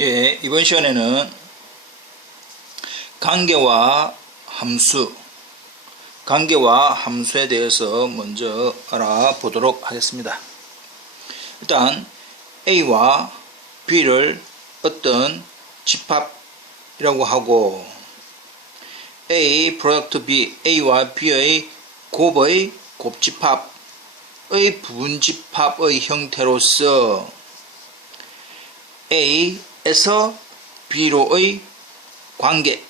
예, 이번 시간에는 관계와 함수에 대해서 먼저 알아보도록 하겠습니다. 일단 A와 B를 어떤 집합이라고 하고 A 프로덕트 B, A와 B의 곱의 곱집합의 부분집합의 형태로서 A에서 B로의 관계가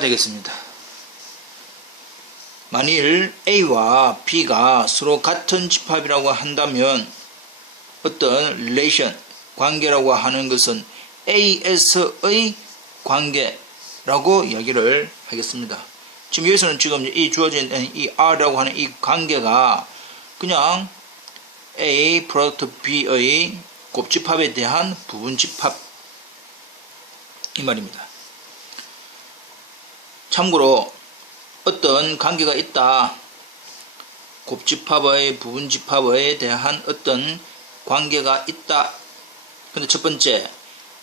되겠습니다. 만일 A와 B가 서로 같은 집합이라고 한다면 어떤 relation, 관계라고 하는 것은 A에서의 관계라고 이야기를 하겠습니다. 지금 여기서는 지금 이 주어진 이 R이라고 하는 이 관계가 그냥 A 프로덕트 B의 곱집합에 대한 부분집합 이 말입니다. 참고로 어떤 관계가 있다, 곱집합의 부분집합에 대한 어떤 관계가 있다. 근데 첫 번째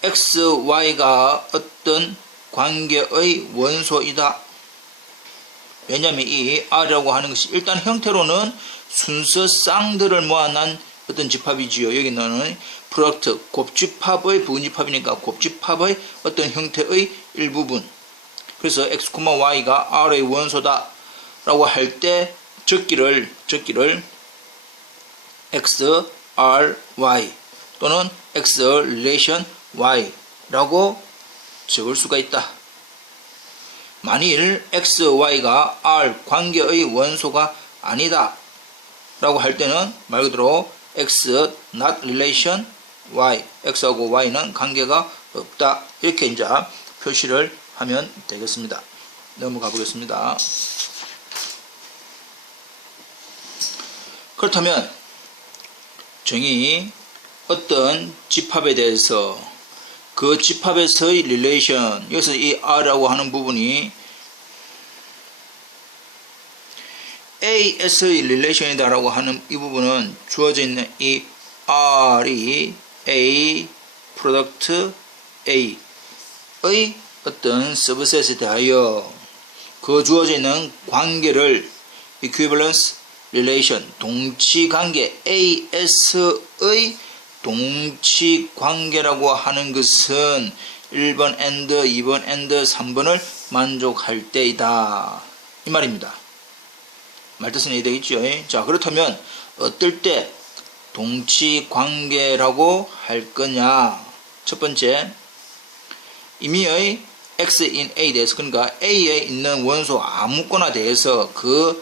X, Y가 어떤 관계의 원소이다. 왜냐하면 이 R이라고 하는 것이 일단 형태로는 순서 쌍들을 모아난 어떤 집합이지요. 여기는 프로덕트, 곱집합의 부분집합이니까 곱집합의 어떤 형태의 일부분. 그래서 X, Y가 R의 원소다 라고 할 때 적기를 X, R, Y 또는 X relation Y 라고 적을 수가 있다. 만일 X, Y가 R 관계의 원소가 아니다 라고 할 때는 말 그대로 X not relation Y, X하고 Y는 관계가 없다. 이렇게 이제 표시를 하면 되겠습니다. 넘어가 보겠습니다. 그렇다면 정의 어떤 집합에 대해서 그 집합에서의 relation, 여기서 이 R이라고 하는 부분이 A에서의 relation이다 라고 하는 이 부분은 주어져 있는 이 R이 A 프로덕트 A의 어떤 서브셋에 대하여 그 주어져 있는 관계를 equivalence relation, 동치관계 A에서의 동치관계라고 하는 것은 1번 and, 2번 and, 3번을 만족할 때이다. 이 말입니다. 말뜻은 이해되겠죠? 자, 그렇다면 어떨 때 동치관계라고 할 거냐? 첫 번째, 임의의 X in A 대해서, 그러니까 A에 있는 원소 아무거나 대해서 그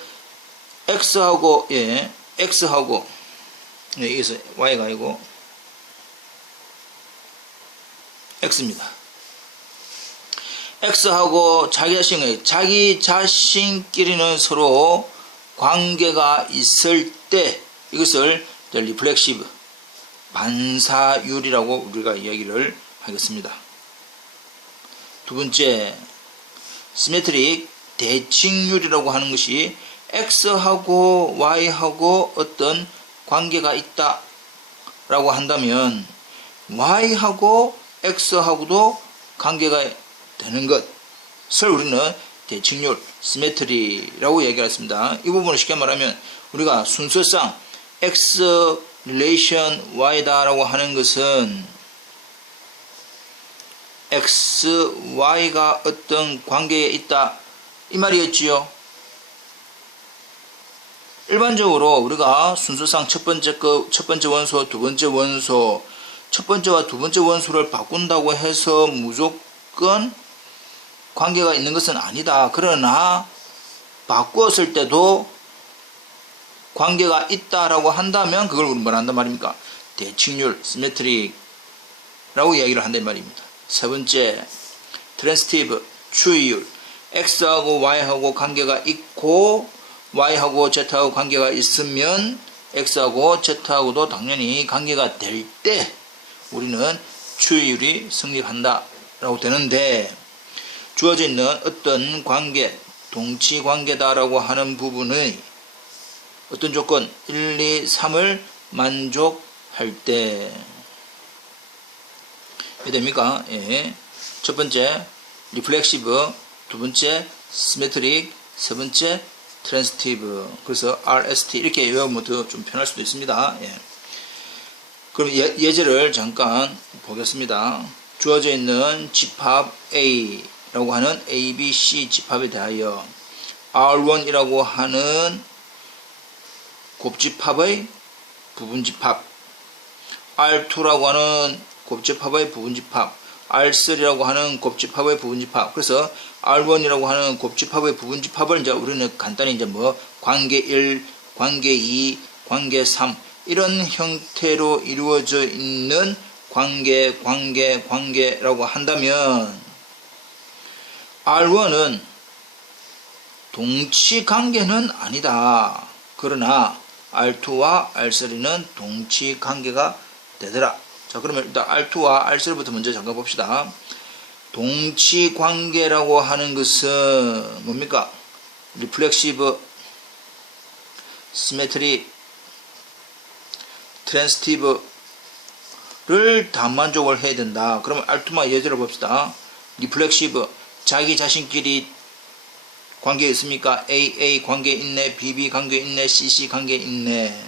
X하고 여기서 Y가 아니고 X입니다. X하고 자기 자신끼리는 서로 관계가 있을 때 이것을 리플렉시브, 반사율이라고 우리가 이야기를 하겠습니다. 두 번째, 시메트릭, 대칭율이라고 하는 것이 X하고 Y하고 어떤 관계가 있다 라고 한다면 Y하고 X하고도 관계가 되는 것을 우리는 대칭율, 시메트리라고 얘기했습니다. 이 부분을 쉽게 말하면 우리가 순서상 X relation Y다 라고 하는 것은 X, Y가 어떤 관계에 있다 이 말이었지요. 일반적으로 우리가 순서상 첫 번째 원소, 두 번째 원소, 첫 번째와 두 번째 원소를 바꾼다고 해서 무조건 관계가 있는 것은 아니다. 그러나 바꾸었을 때도 관계가 있다라고 한다면 그걸 우리는 뭐라 한단 말입니까? 대칭율, 시메트릭라고 이야기를 한단 말입니다. 세 번째, 트랜스티브, 추이율. X하고 Y하고 관계가 있고 Y하고 Z하고 관계가 있으면 X하고 Z하고도 당연히 관계가 될 때 우리는 추이율이 성립한다 라고 되는데, 주어져 있는 어떤 관계, 동치관계다 라고 하는 부분의 어떤 조건? 1, 2, 3을 만족할 때. 이해됩니까? 예. 첫 번째, reflexive. 두 번째, symmetric. 세 번째, transitive. 그래서 RST. 이렇게 외우면 더 좀 편할 수도 있습니다. 예. 그럼 예제를 잠깐 보겠습니다. 주어져 있는 집합 A라고 하는 ABC 집합에 대하여 R1이라고 하는 곱집합의 부분집합, R2라고 하는 곱집합의 부분집합, R3라고 하는 곱집합의 부분집합. 그래서 R1이라고 하는 곱집합의 부분집합을 이제 우리는 간단히 이제 뭐 관계 1, 관계 2, 관계 3 이런 형태로 이루어져 있는 관계라고 한다면 R1은 동치 관계는 아니다. 그러나 R2와 R3는 동치 관계가 되더라. 자, 그러면 일단 R2와 R3부터 먼저 잠깐 봅시다. 동치 관계라고 하는 것은 뭡니까? Reflexive, Symmetric, Transitive를 다 만족을 해야 된다. 그러면 R2만 예제를 봅시다. Reflexive, 자기 자신끼리 관계 있습니까? AA 관계 있네, BB 관계 있네, CC 관계 있네.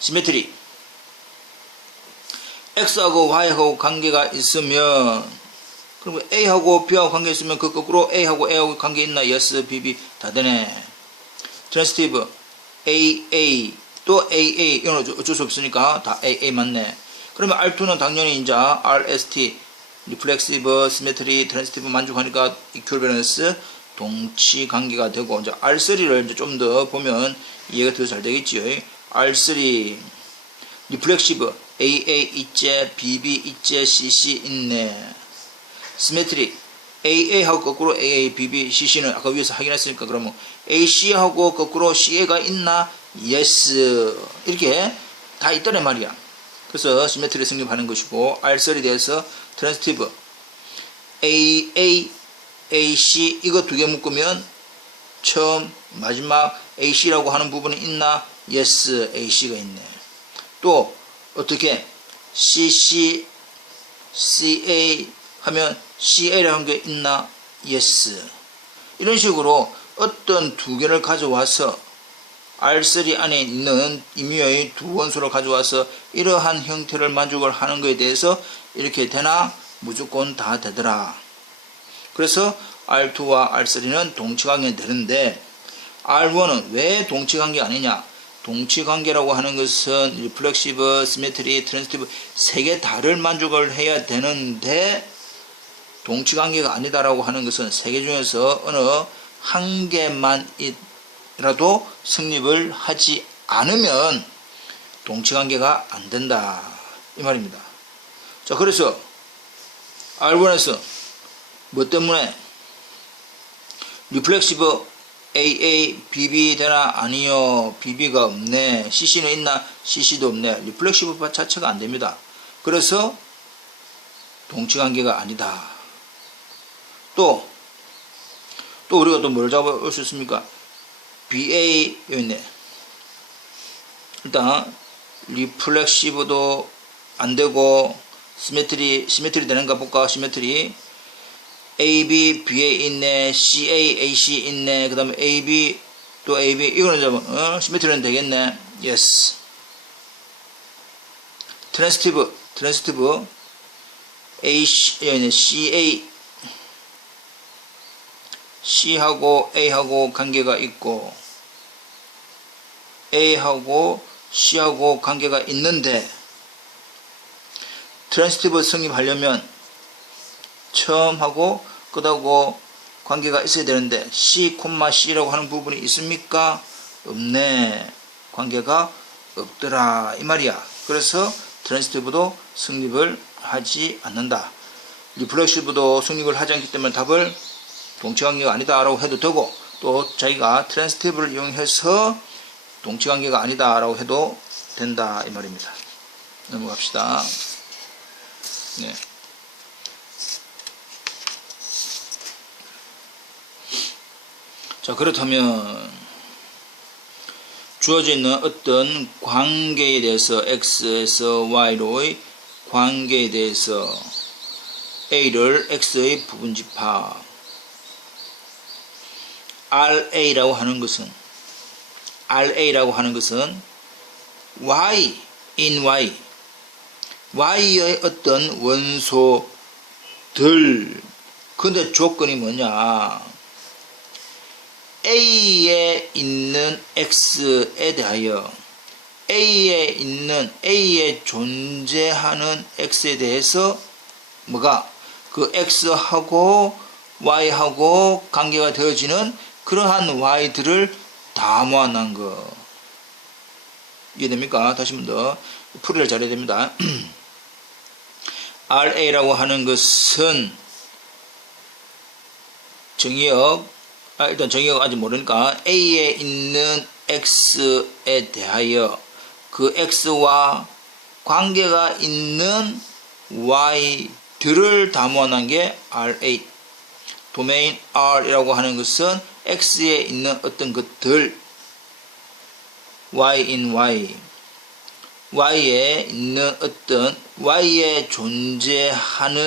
Symmetry, X하고 Y하고 관계가 있으면, 그리고 A하고 B하고 관계 있으면 그 거꾸로 A하고 A하고 관계 있나? Yes, BB 다 되네. Transitive, AA 또 AA 이건 어쩔 수 없으니까 다 AA 맞네. 그러면 R2는 당연히 이제 RST, Reflexive, Symmetry, Transitive 만족하니까 Equivalence, 동치 관계가 되고, 이제 R3를 이제 좀 더 보면 이해가 더 잘 되겠지요. R3, Reflexive, AA 있제, BB 있제, CC 있네. Symmetry, AA하고 거꾸로 AA, BB, CC는 아까 위에서 확인했으니까 그러면 AC하고 거꾸로 CA가 있나? Yes. 이렇게 다 있다는 말이야. 그래서 Symmetry 성립하는 것이고, R3에 대해서 Transitive, AA, AC 이거 두 개 묶으면 처음 마지막 AC라고 하는 부분이 있나? Yes, AC가 있네. 또 어떻게 CC, CA 하면 CA라는 게 있나? Yes. 이런 식으로 어떤 두 개를 가져와서 R3 안에 있는 임의의 두 원소를 가져와서 이러한 형태를 만족을 하는 것에 대해서 이렇게 되나? 무조건 다 되더라. 그래서 R2와 R3는 동치관계가 되는데 R1은 왜 동치관계가 아니냐? 동치관계라고 하는 것은 Reflexive, Symmetry, Transitive 세 개 다를 만족을 해야 되는데 동치관계가 아니다라고 하는 것은 세 개 중에서 어느 한 개만이라도 성립을 하지 않으면 동치관계가 안 된다 이 말입니다. 자, 그래서 R1에서 뭐 때문에 Reflexive AA, BB 되나? 아니요. BB가 없네. CC는 있나? CC도 없네. Reflexive 자체가 안 됩니다. 그래서 동치관계가 아니다. 또 우리가 또 뭘 잡아올 수 있습니까? BA 여기 있네. 일단 Reflexive도 안 되고 Symmetry 되는가 볼까? Symmetry AB, BA 있네, CA, AC 있네, 그 다음에 AB, 또 AB, 이거는 좀, Symmetry는 되겠네. Yes. Transitive, AC, 여기 CA, C하고 A하고 관계가 있고, A하고 C하고 관계가 있는데, Transitive 성립하려면, 처음하고 끝하고 관계가 있어야 되는데 C, C라고 하는 부분이 있습니까? 없네. 관계가 없더라 이 말이야. 그래서 트랜시티브도 성립을 하지 않는다. 리플렉시브도 성립을 하지 않기 때문에 답을 동치관계가 아니다 라고 해도 되고, 또 자기가 트랜시티브를 이용해서 동치관계가 아니다 라고 해도 된다 이 말입니다. 넘어갑시다. 네. 자, 그렇다면 주어져 있는 어떤 관계에 대해서 x에서 y로의 관계에 대해서 a를 x의 부분집합 RA라고 하는 것은 y in y의 어떤 원소들. 근데 조건이 뭐냐? A에 있는 X에 대하여 A에 존재하는 X에 대해서 뭐가 그 X하고 Y하고 관계가 되어지는 그러한 Y들을 다 모아놓은 거. 이해됩니까? 다시 한 번 더 풀이를 잘해야 됩니다. RA라고 하는 것은 일단 정의역 아직 모르니까 A에 있는 X에 대하여 그 X와 관계가 있는 Y들을 다 모아놓은 게 RA. 도메인 R이라고 하는 것은 X에 있는 어떤 것들, Y in Y에 있는 어떤 Y에 존재하는,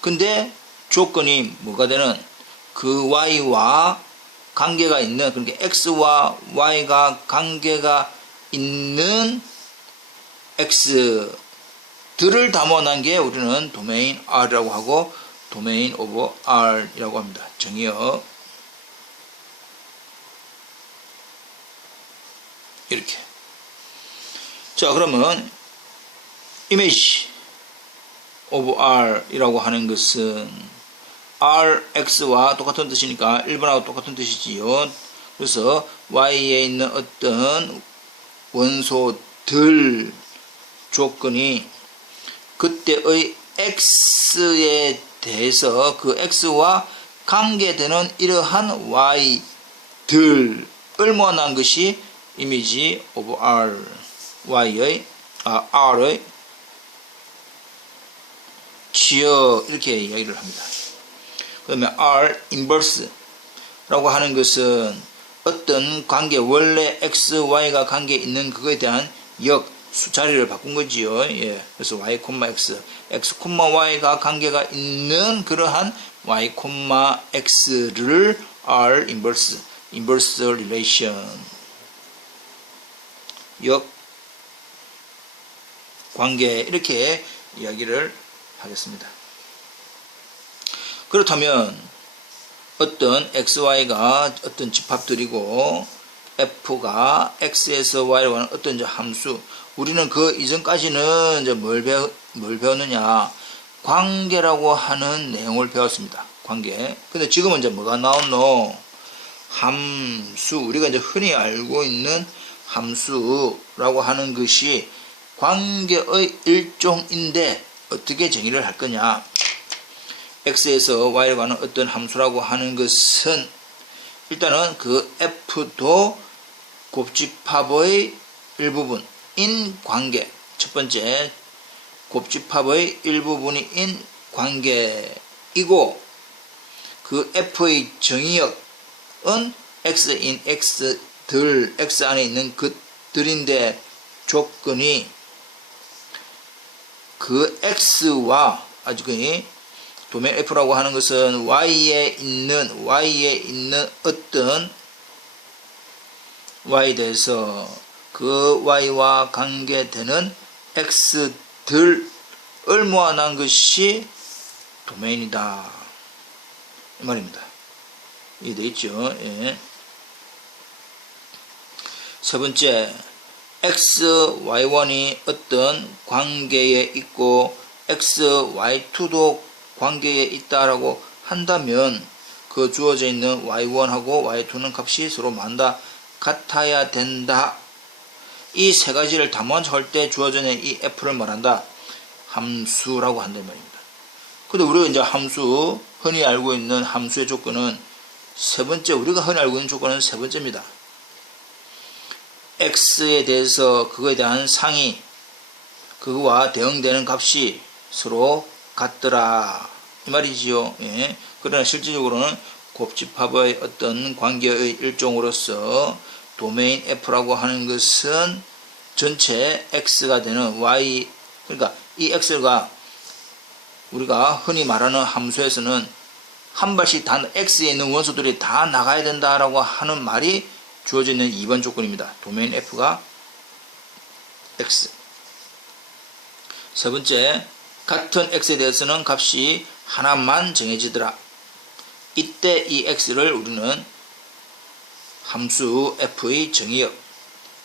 근데 조건이 뭐가 되는 그 Y와 관계가 있는, 그러니까 X와 Y가 관계가 있는 X들을 담아놓은 게 우리는 도메인 R이라고 하고 도메인 오브 R이라고 합니다. 정의어 이렇게. 자, 그러면 이미지 오브 R이라고 하는 것은 RX와 똑같은 뜻이니까 1번하고 똑같은 뜻이지요. 그래서 Y에 있는 어떤 원소들 조건이 그때의 X에 대해서 그 X와 관계되는 이러한 Y들을 모아놓은 것이 이미지 오브 R, R의 지어, 이렇게 이야기를 합니다. 그 다음에 R 인버스라고 하는 것은 어떤 관계, 원래 X, Y가 관계 있는 그거에 대한 자리를 바꾼 거지요. 예. 그래서 Y, X, X, Y가 관계가 있는 그러한 Y, X를 R 인버스 relation, 관계, 이렇게 이야기를 하겠습니다. 그렇다면 어떤 XY가 어떤 집합들이고 F가 X에서 Y로 가는 어떤 함수, 우리는 그 이전까지는 이제 뭘 배웠느냐? 관계라고 하는 내용을 배웠습니다. 관계. 근데 지금은 이제 뭐가 나왔노? 함수. 우리가 이제 흔히 알고 있는 함수라고 하는 것이 관계의 일종인데 어떻게 정의를 할 거냐? X에서 Y로 가는 어떤 함수라고 하는 것은 일단은 그 F도 곱집합의 일부분인 관계. 첫 번째, 곱집합의 일부분인 관계이고, 그 F의 정의역은 X인 X들, X 안에 있는 것들인데 조건이 그 X와 도메인 F라고 하는 것은 Y에 있는 어떤 Y에 대해서 그 Y와 관계되는 X들을 모아놓은 것이 도메인이다, 이 말입니다. 이해되겠죠? 예. 세 번째, X, Y1이 어떤 관계에 있고 X, Y2도 관계에 있다라고 한다면 그 주어져 있는 Y1하고 Y2는 값이 서로 같아야 된다. 이 세 가지를 담아할 때 주어져 있는 이 F를 말한다. 함수라고 한다는 말입니다. 근데 우리가 이제 흔히 알고 있는 함수의 조건은 우리가 흔히 알고 있는 조건은 세 번째입니다. X에 대해서 그거에 대한 상이, 그거와 대응되는 값이 서로 같더라, 이 말이지요. 예. 그러나 실질적으로는 곱집합의 어떤 관계의 일종으로서 도메인 F라고 하는 것은 전체 X가 되는 Y, 그러니까 이 X가 우리가 흔히 말하는 함수에서는 한 발씩 다 X에 있는 원소들이 다 나가야 된다라고 하는 말이 주어져 있는 2번 조건입니다. 도메인 F가 X. 세 번째, 같은 X에 대해서는 값이 하나만 정해지더라. 이때 이 X를 우리는 함수 F의 정의역,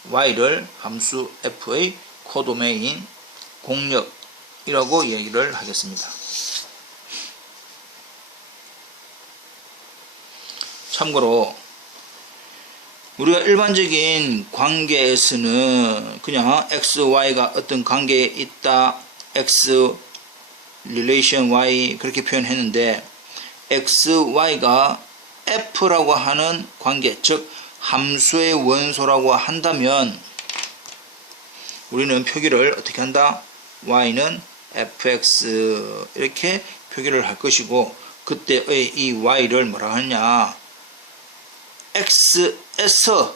Y를 함수 F의 코도메인 공역이라고 얘기를 하겠습니다. 참고로 우리가 일반적인 관계에서는 그냥 X, Y가 어떤 관계에 있다, X, relation Y 그렇게 표현했는데 X, Y가 F라고 하는 관계, 즉 함수의 원소라고 한다면 우리는 표기를 어떻게 한다? Y는 fx 이렇게 표기를 할 것이고 그때의 이 Y를 뭐라 하느냐? X에서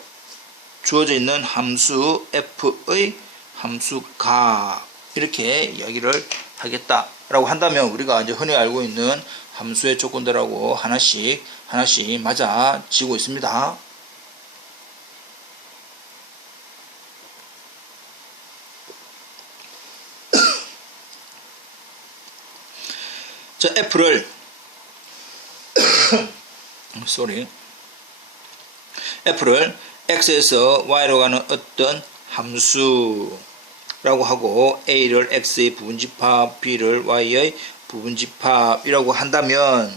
주어져 있는 함수 F의 함수값 이렇게 이야기를 하겠다라고 한다면 우리가 이제 흔히 알고 있는 함수의 조건들하고 하나씩 맞아지고 있습니다. 자, F를 F를 X에서 Y로 가는 어떤 함수라고 하고 A를 X의 부분집합, B를 Y의 부분집합이라고 한다면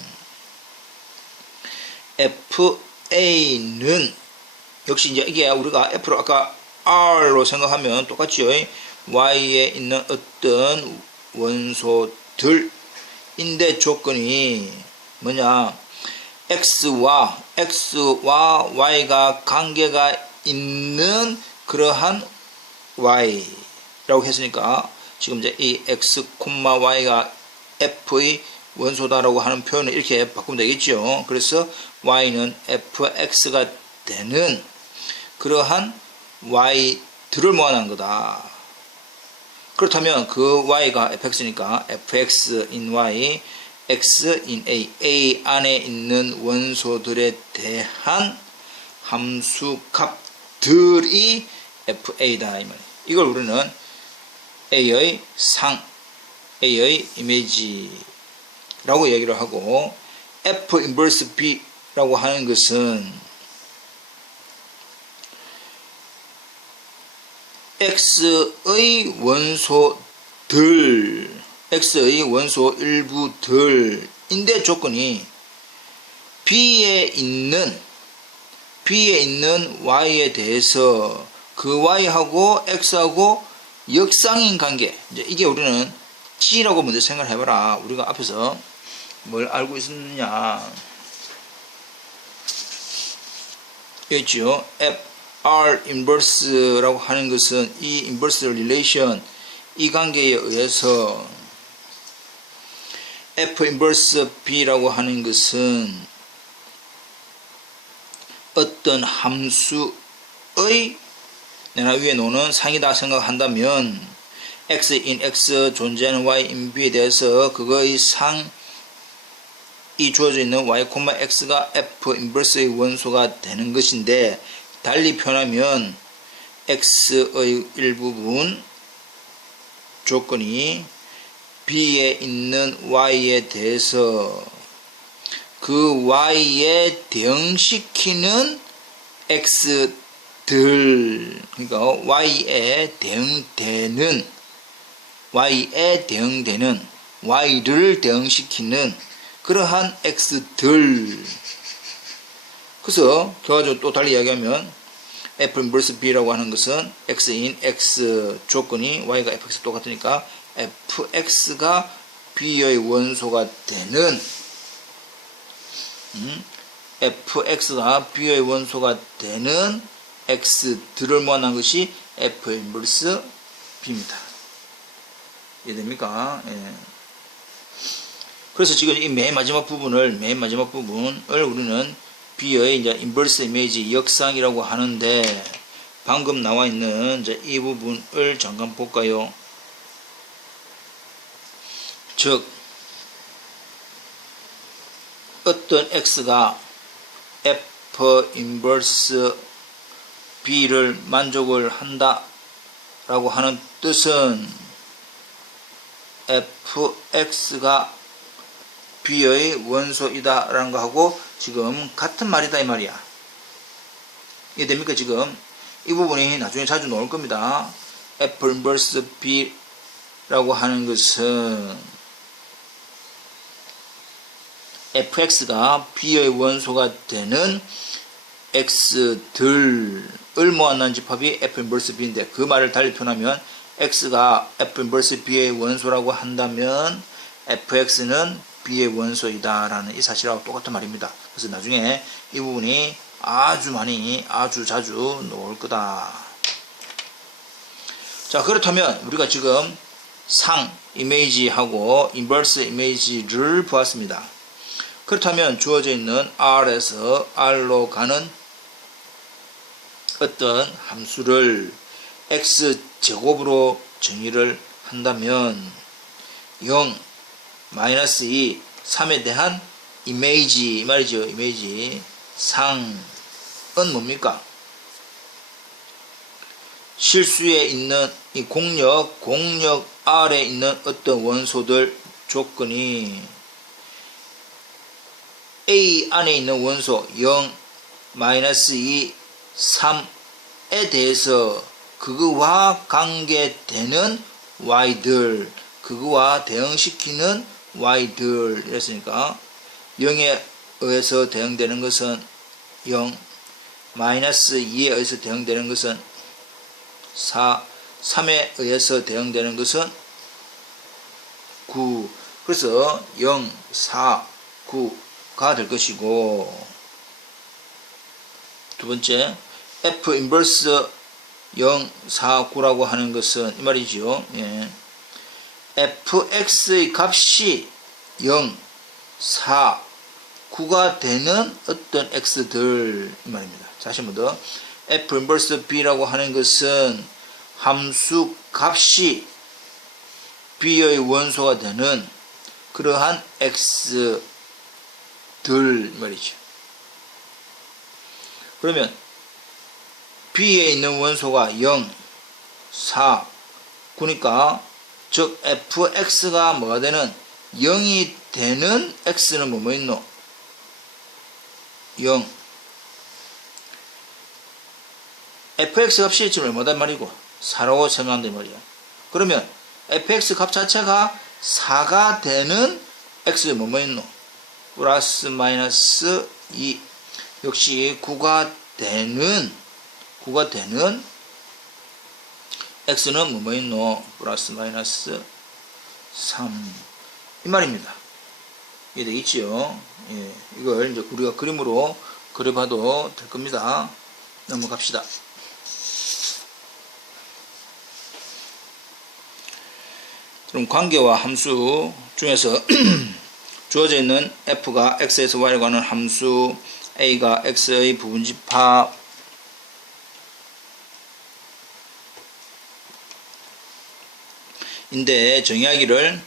FA는 역시 이제 이게 우리가 F를 아까 R로 생각하면 똑같죠. Y에 있는 어떤 원소들인데 조건이 뭐냐? X와 Y가 관계가 있는 그러한 Y라고 했으니까 지금 이제 이 X, Y가 F의 원소다라고 하는 표현을 이렇게 바꾸면 되겠죠. 그래서 Y는 FX가 되는 그러한 Y들을 모아놓은 거다. 그렇다면 그 Y가 fx니까 fx in Y, x in A 안에 있는 원소들에 대한 함수값들이 FA다. 이걸 우리는 A의 상, A의 이미지라고 얘기를 하고 F 인버스 B라고 하는 것은 X의 원소 일부들인데 조건이 B에 있는 Y에 대해서 그 Y하고 X하고 역상인 관계, 이게 우리는 G라고 먼저 생각을 해봐라. 우리가 앞에서 뭘 알고 있었느냐. 있죠. R 인버스라고 하는 것은 이 인버스 릴레이션, 이 관계에 의해서 F 인버스 B라고 하는 것은 어떤 함수의 내가 위에 놓는 상이다 생각한다면 X in X 존재하는 Y in B에 대해서 그거의 상이 주어져 있는 Y, X가 F 인버스의 원소가 되는 것인데 달리 표현하면 X의 일부분 조건이 B에 있는 Y에 대해서 그 Y에 대응시키는 X들, 그러니까 Y에 대응되는 Y를 대응시키는 그러한 X들. 그래서 결과적으로 또 달리 이야기하면 F 인버스 B라고 하는 것은 X in X 조건이 Y가 fx 똑같으니까 fx가 B의 원소가 되는 fx가 B의 원소가 되는 X들을 모아놓은 것이 F 인버스 B입니다. 이해됩니까? 예. 그래서 지금 이 맨 마지막 부분을 우리는 B의 이제 인버스 이미지 역상이라고 하는데, 방금 나와 있는 이제 이 부분을 잠깐 볼까요? 즉, 어떤 X가 F 인버스 B를 만족을 한다 라고 하는 뜻은 fx가 b의 원소이다 라는 거하고 지금 같은 말이다 이 말이야. 이해됩니까? 지금 이 부분이 나중에 자주 나올 겁니다. f 인버스 b 라고 하는 것은 fx가 b의 원소가 되는 x들을 모아놓은 집합이 f 인버스 b인데, 그 말을 달리 표현하면 x가 f 인버스 b의 원소라고 한다면 fx는 b의 원소이다 라는 이 사실하고 똑같은 말입니다. 그래서 나중에 이 부분이 아주 자주 나올 거다. 자, 그렇다면 우리가 지금 상 이미지하고 인버스 이미지를 보았습니다. 그렇다면 주어져 있는 R에서 R로 가는 어떤 함수를 X제곱으로 정의를 한다면 0, 마이너스 2, 3에 대한 이미지 말이죠. 이미지 상은 뭡니까? 실수에 있는 이 공역 R에 있는 어떤 원소들 조건이 A 안에 있는 원소 0, 마이너스 2, 3에 대해서 그거와 관계되는 y들, 그거와 대응시키는 y들 이랬으니까 0에 의해서 대응되는 것은 0, 마이너스 2에 의해서 대응되는 것은 4, 3에 의해서 대응되는 것은 9. 그래서 0, 4, 9가 될 것이고, 두 번째 F 인버스 0, 4, 9라고 하는 것은 이 말이지요. 예. fx의 값이 0, 4, 9가 되는 어떤 x들 이 말입니다. 다시 한 번 더. F 인버스 b라고 하는 것은 함수 값이 b의 원소가 되는 그러한 x들 말이죠. 그러면 b에 있는 원소가 0, 4, 9니까 즉 fx가 뭐가 되는 0이 되는 x는 뭐 있노? 0. fx 값이 지금 얼마다 말이고 4라고 설명한다 말이야. 그러면 fx 값 자체가 4가 되는 x에 뭐 있노? 플러스 마이너스 2. 역시 9가 되는 x는 뭐 있노? 플러스 마이너스 3. 이 말입니다. 이해되겠지요? 예, 이걸 이제 우리가 그림으로 그려봐도 될 겁니다. 넘어갑시다. 그럼 관계와 함수 중에서 주어져 있는 f가 x에서 y로 가는 함수, a가 x의 부분집합, 인데 정의하기를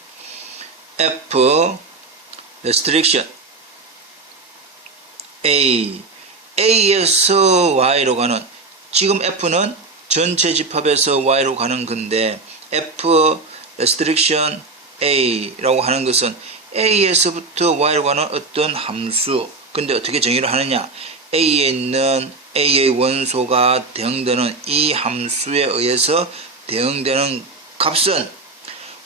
f restriction a에서 y로 가는, 지금 f는 전체 집합에서 y로 가는 건데 f restriction a라고 하는 것은 a에서부터 y로 가는 어떤 함수. 근데 어떻게 정의를 하느냐? a에 있는 a의 원소가 대응되는 이 함수에 의해서 대응되는 값은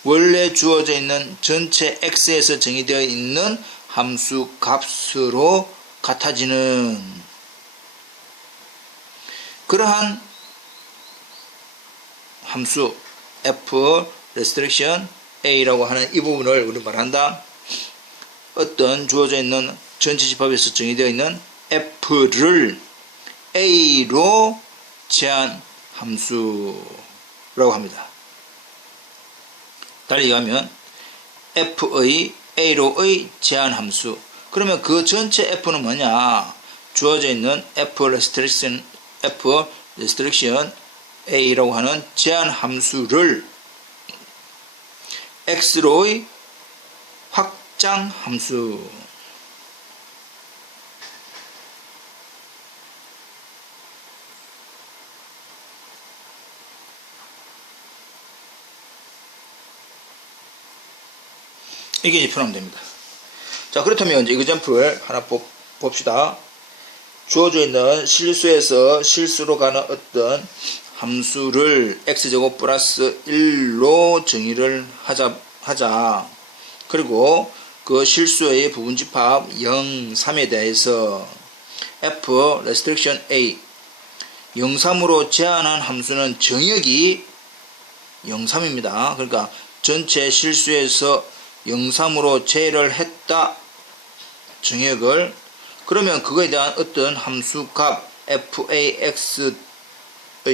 원래 주어져 있는 전체 x에서 정의되어 있는 함수 값으로 같아지는 그러한 함수 f restriction a라고 하는 이 부분을 우리 말한다. 어떤 주어져 있는 전체 집합에서 정의되어 있는 f를 a로 제한 함수라고 합니다. 달리 얘기하면 f의 A로의 제한 함수. 그러면 그 전체 F는 뭐냐? 주어져 있는 F restriction A라고 하는 제한 함수를 X로의 확장 함수. 이게 이제 표현하면 됩니다. 자, 그렇다면 이제 example을 하나 봅시다. 주어져 있는 실수에서 실수로 가는 어떤 함수를 x제곱 플러스 1로 정의를 하자. 그리고 그 실수의 부분집합 0, 3에 대해서 f restriction a 0, 3으로 제한한 함수는 정역이 0, 3입니다. 그러니까 전체 실수에서 0, 3으로 제외를 했다. 정역을. 그러면 그거에 대한 어떤 함수 값 fAx의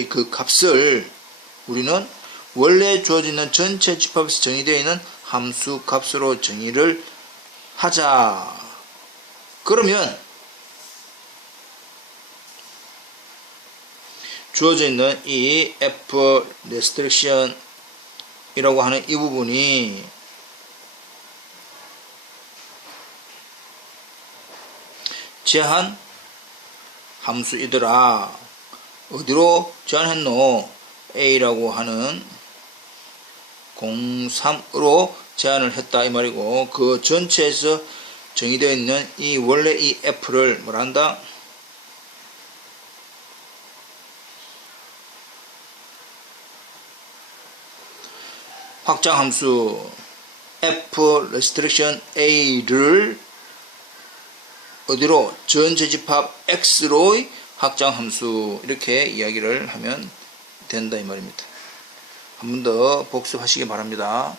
그 값을 우리는 원래 주어지는 전체 집합에서 정의되어 있는 함수 값으로 정의를 하자. 그러면 주어져 있는 이 f restriction 이라고 하는 이 부분이 제한 함수이더라. 어디로 제한했노? A라고 하는 03으로 제한을 했다 이 말이고, 그 전체에서 정의되어 있는 이 원래 이 F를 뭐란다? 확장 함수 F restriction A를 어디로? 전체 집합 X로의 확장 함수. 이렇게 이야기를 하면 된다 이 말입니다. 한 번 더 복습하시기 바랍니다.